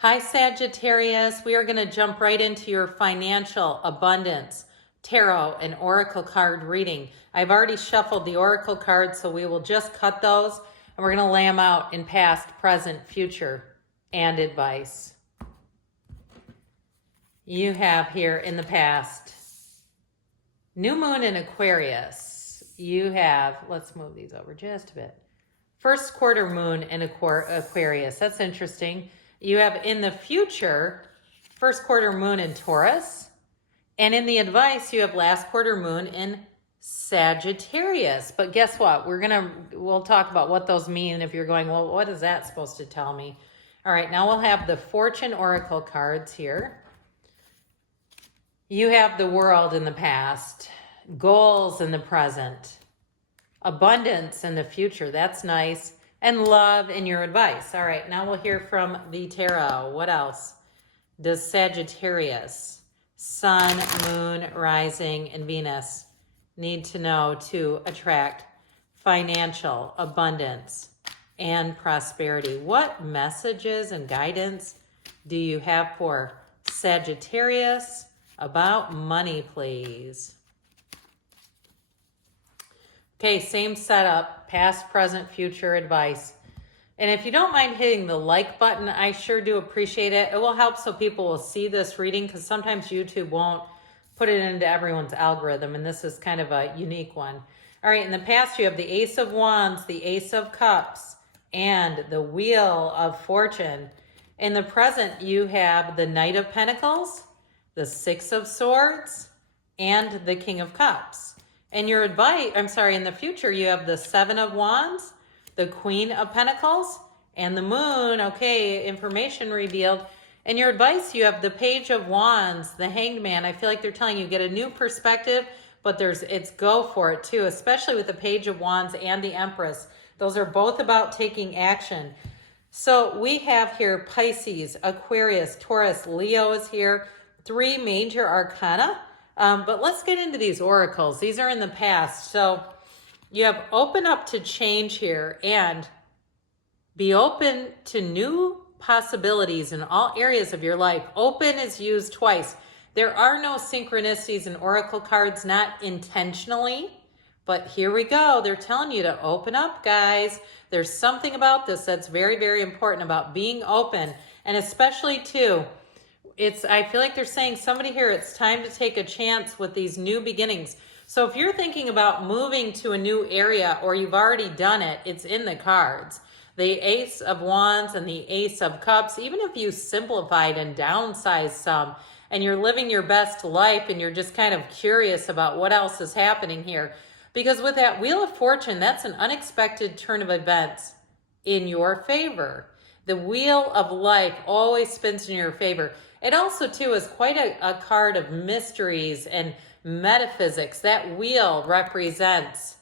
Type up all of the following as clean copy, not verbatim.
Hi, Sagittarius. We are going to jump right into your financial abundance tarot and oracle card reading. I've already shuffled the oracle cards, so we will just cut those and we're going to lay them out in past, present, future, and advice. You have here in the past, new moon in Aquarius. You have, let's move these over just a bit. First quarter moon in Aquarius. That's interesting. You have in the future, first quarter moon in Taurus. And in the advice, you have last quarter moon in Sagittarius. But guess what? We'll talk about what those mean if you're going, well, what is that supposed to tell me? All right, now we'll have the fortune oracle cards here. You have the world in the past, goals in the present, abundance in the future. That's nice. And love in your advice. All right, now we'll hear from the tarot. What else does Sagittarius, sun, moon, rising, and Venus need to know to attract financial abundance and prosperity? What messages and guidance do you have for Sagittarius about money, please? Okay, same setup, past, present, future advice. And if you don't mind hitting the like button, I sure do appreciate it. It will help so people will see this reading, because sometimes YouTube won't put it into everyone's algorithm, and this is kind of a unique one. All right, in the past, you have the Ace of Wands, the Ace of Cups, and the Wheel of Fortune. In the present, you have the Knight of Pentacles, the Six of Swords, and the King of Cups. And your advice, in the future, you have the Seven of Wands, the Queen of Pentacles, and the Moon. Okay, information revealed. And your advice, you have the Page of Wands, the Hanged Man. I feel like they're telling you get a new perspective, but it's go for it too, especially with the Page of Wands and the Empress. Those are both about taking action. So we have here Pisces, Aquarius, Taurus, Leo is here. 3 major arcana. But let's get into these oracles. These are in the past. So you have open up to change here and be open to new possibilities in all areas of your life. Open is used twice. There are no synchronicities in oracle cards, not intentionally, but here we go. They're telling you to open up, guys. There's something about this that's very, very important about being open, and especially too, I feel like they're saying somebody here, it's time to take a chance with these new beginnings. So if you're thinking about moving to a new area or you've already done it, it's in the cards. The Ace of Wands and the Ace of Cups, even if you simplified and downsized some and you're living your best life and you're just kind of curious about what else is happening here. Because with that Wheel of Fortune, that's an unexpected turn of events in your favor. The wheel of life always spins in your favor. It also, too, is quite a card of mysteries and metaphysics. That wheel represents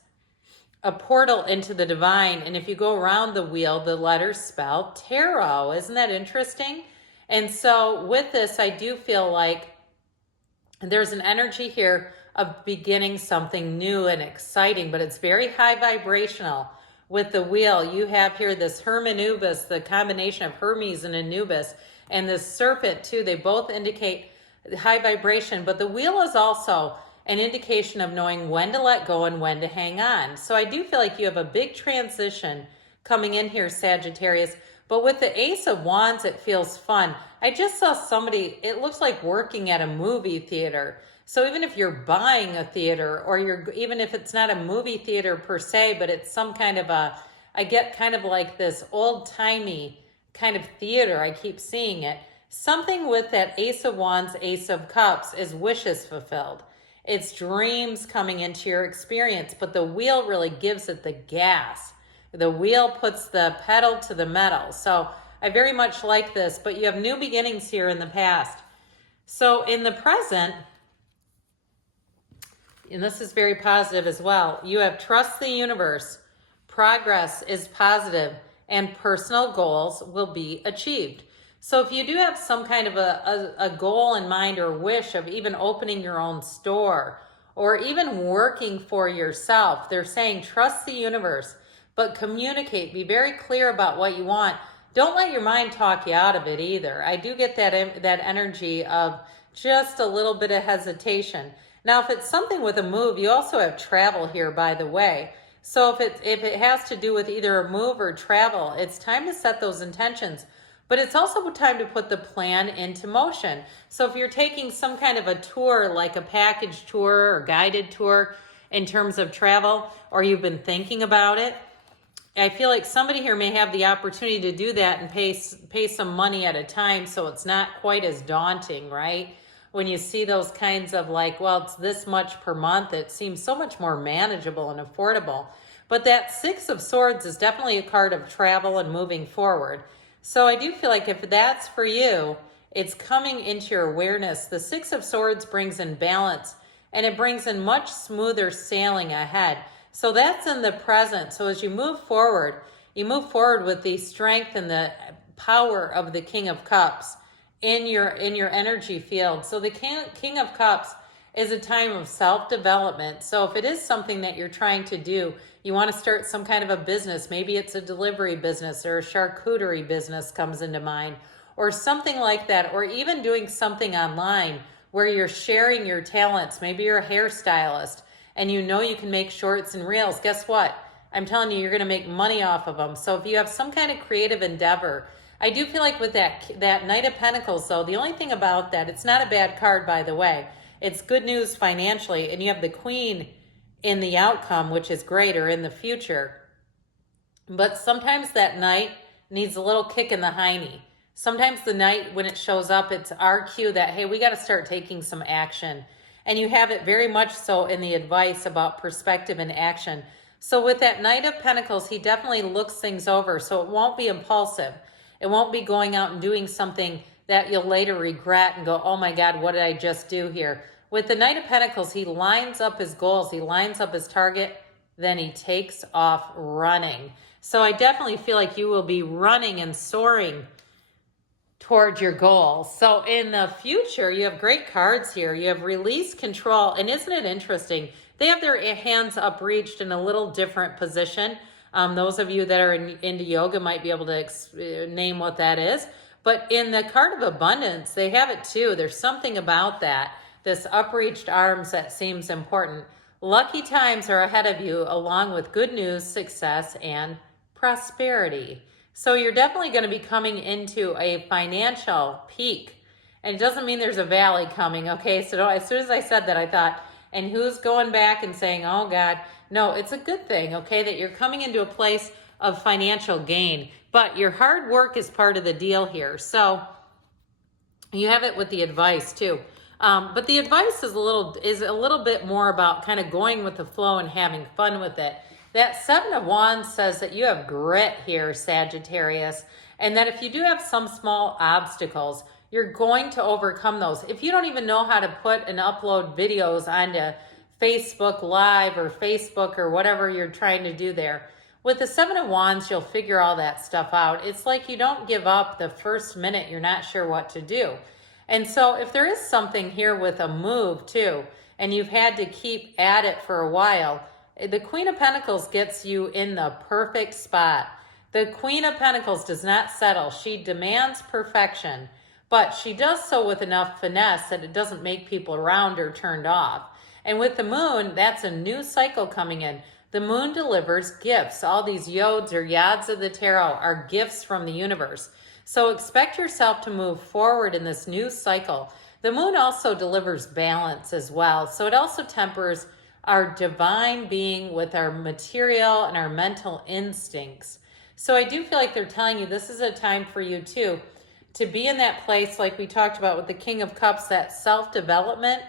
a portal into the divine. And if you go around the wheel, the letters spell tarot. Isn't that interesting? And so with this, I do feel like there's an energy here of beginning something new and exciting, but it's very high vibrational. With the wheel, you have here this Hermanubis, the combination of Hermes and Anubis, and this serpent too. They both indicate high vibration, but the wheel is also an indication of knowing when to let go and when to hang on. So I do feel like you have a big transition coming in here, Sagittarius. But with the Ace of Wands, it feels fun. I just saw somebody, it looks like working at a movie theater. So even if you're buying a theater, or even if it's not a movie theater per se, but it's some kind of I get kind of like this old-timey kind of theater, I keep seeing it. Something with that Ace of Wands, Ace of Cups is wishes fulfilled. It's dreams coming into your experience, but the wheel really gives it the gas. The wheel puts the pedal to the metal. So I very much like this, but you have new beginnings here in the past. So in the present, and this is very positive as well, you have trust the universe, progress is positive, and personal goals will be achieved. So if you do have some kind of a goal in mind or wish of even opening your own store or even working for yourself, they're saying trust the universe, but communicate, be very clear about what you want. don't let your mind talk you out of it either. I do get that energy of just a little bit of hesitation. Now, if it's something with a move, you also have travel here, by the way. So if it has to do with either a move or travel, it's time to set those intentions. But it's also time to put the plan into motion. So if you're taking some kind of a tour, like a package tour or guided tour in terms of travel, or you've been thinking about it, I feel like somebody here may have the opportunity to do that and pay some money at a time, so it's not quite as daunting, right? When you see those kinds of like, well, it's this much per month, it seems so much more manageable and affordable. But that Six of Swords is definitely a card of travel and moving forward. So I do feel like if that's for you, it's coming into your awareness. The Six of Swords brings in balance, and it brings in much smoother sailing ahead. So that's in the present. So as you move forward with the strength and the power of the King of Cups in your energy field. So the King of Cups is a time of self-development. So if it is something that you're trying to do, you want to start some kind of a business, maybe it's a delivery business or a charcuterie business comes into mind, or something like that, or even doing something online where you're sharing your talents. Maybe you're a hairstylist and you know you can make shorts and reels. Guess what? I'm telling you, you're going to make money off of them. So if you have some kind of creative endeavor, I do feel like with that Knight of Pentacles, though, the only thing about that, it's not a bad card, by the way. It's good news financially, and you have the Queen in the outcome, which is great, or in the future. But sometimes that Knight needs a little kick in the hiney. Sometimes the Knight, when it shows up, it's our cue that, hey, we got to start taking some action. And you have it very much so in the advice about perspective and action. So with that Knight of Pentacles, he definitely looks things over, so it won't be impulsive. It won't be going out and doing something that you'll later regret and go, oh my God, what did I just do here? With the Knight of Pentacles, he lines up his goals, he lines up his target, then he takes off running. So I definitely feel like you will be running and soaring towards your goal. So in the future, you have great cards here. You have release, control, and isn't it interesting? They have their hands upreached in a little different position. Those of you that are into yoga might be able to name what that is. But in the card of abundance, they have it too. There's something about that, this upreached arms, that seems important. Lucky times are ahead of you, along with good news, success, and prosperity. So you're definitely going to be coming into a financial peak. And it doesn't mean there's a valley coming, okay? So as soon as I said that, I thought, and who's going back and saying, oh God? No, it's a good thing, okay, that you're coming into a place of financial gain. But your hard work is part of the deal here. So you have it with the advice too. But the advice is a little bit more about kind of going with the flow and having fun with it. That Seven of Wands says that you have grit here, Sagittarius, and that if you do have some small obstacles, you're going to overcome those. If you don't even know how to put and upload videos onto Facebook Live or Facebook or whatever you're trying to do there, with the Seven of Wands, you'll figure all that stuff out. It's like you don't give up the first minute you're not sure what to do. And so if there is something here with a move too, and you've had to keep at it for a while, the Queen of Pentacles gets you in the perfect spot. The Queen of Pentacles does not settle. She demands perfection, but she does so with enough finesse that it doesn't make people around her turned off. And with the Moon, that's a new cycle coming in. The Moon delivers gifts. All these yods or yads of the tarot are gifts from the universe. So expect yourself to move forward in this new cycle. The Moon also delivers balance as well. So it also tempers our divine being with our material and our mental instincts. So I do feel like they're telling you this is a time for you too, to be in that place like we talked about with the King of Cups, that self-development,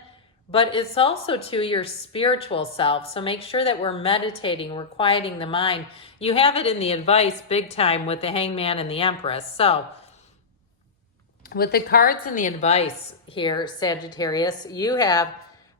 but it's also to your spiritual self. So make sure that we're meditating, we're quieting the mind. You have it in the advice big time with the Hangman and the Empress. So with the cards and the advice here, Sagittarius, you have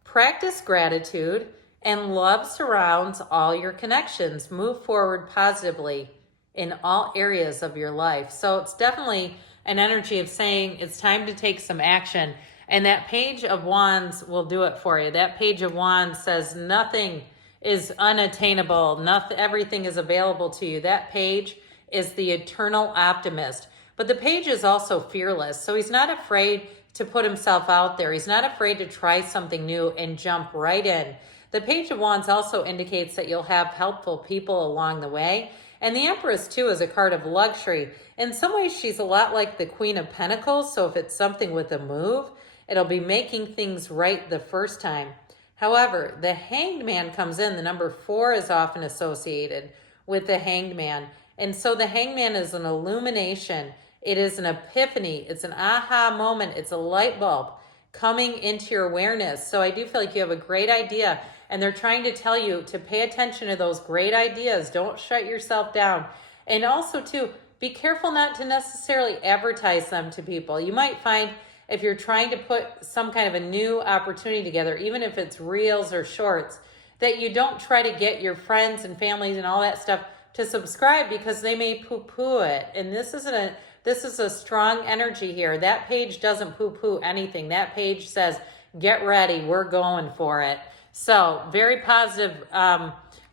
practice gratitude, and love surrounds all your connections. Move forward positively in all areas of your life. So it's definitely an energy of saying it's time to take some action. And that Page of Wands will do it for you. That Page of Wands says nothing is unattainable. Nothing, everything is available to you. That page is the eternal optimist. But the page is also fearless. So he's not afraid to put himself out there. He's not afraid to try something new and jump right in. The Page of Wands also indicates that you'll have helpful people along the way. And the Empress, too, is a card of luxury. In some ways, she's a lot like the Queen of Pentacles. So if it's something with a move, it'll be making things right the first time. However, the Hanged Man comes in. The number 4 is often associated with the Hanged Man. And so the Hanged Man is an illumination. It is an epiphany. It's an aha moment. It's a light bulb coming into your awareness. So I do feel like you have a great idea, and they're trying to tell you to pay attention to those great ideas. Don't shut yourself down. And also, too, be careful not to necessarily advertise them to people. You might find if you're trying to put some kind of a new opportunity together, even if it's reels or shorts, that you don't try to get your friends and families and all that stuff to subscribe, because they may poo-poo it. And this is a strong energy here. That page doesn't poo-poo anything. That page says, get ready, we're going for it. So very positive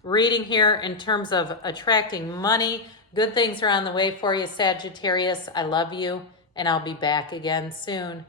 reading here in terms of attracting money. Good things are on the way for you, Sagittarius. I love you, and I'll be back again soon.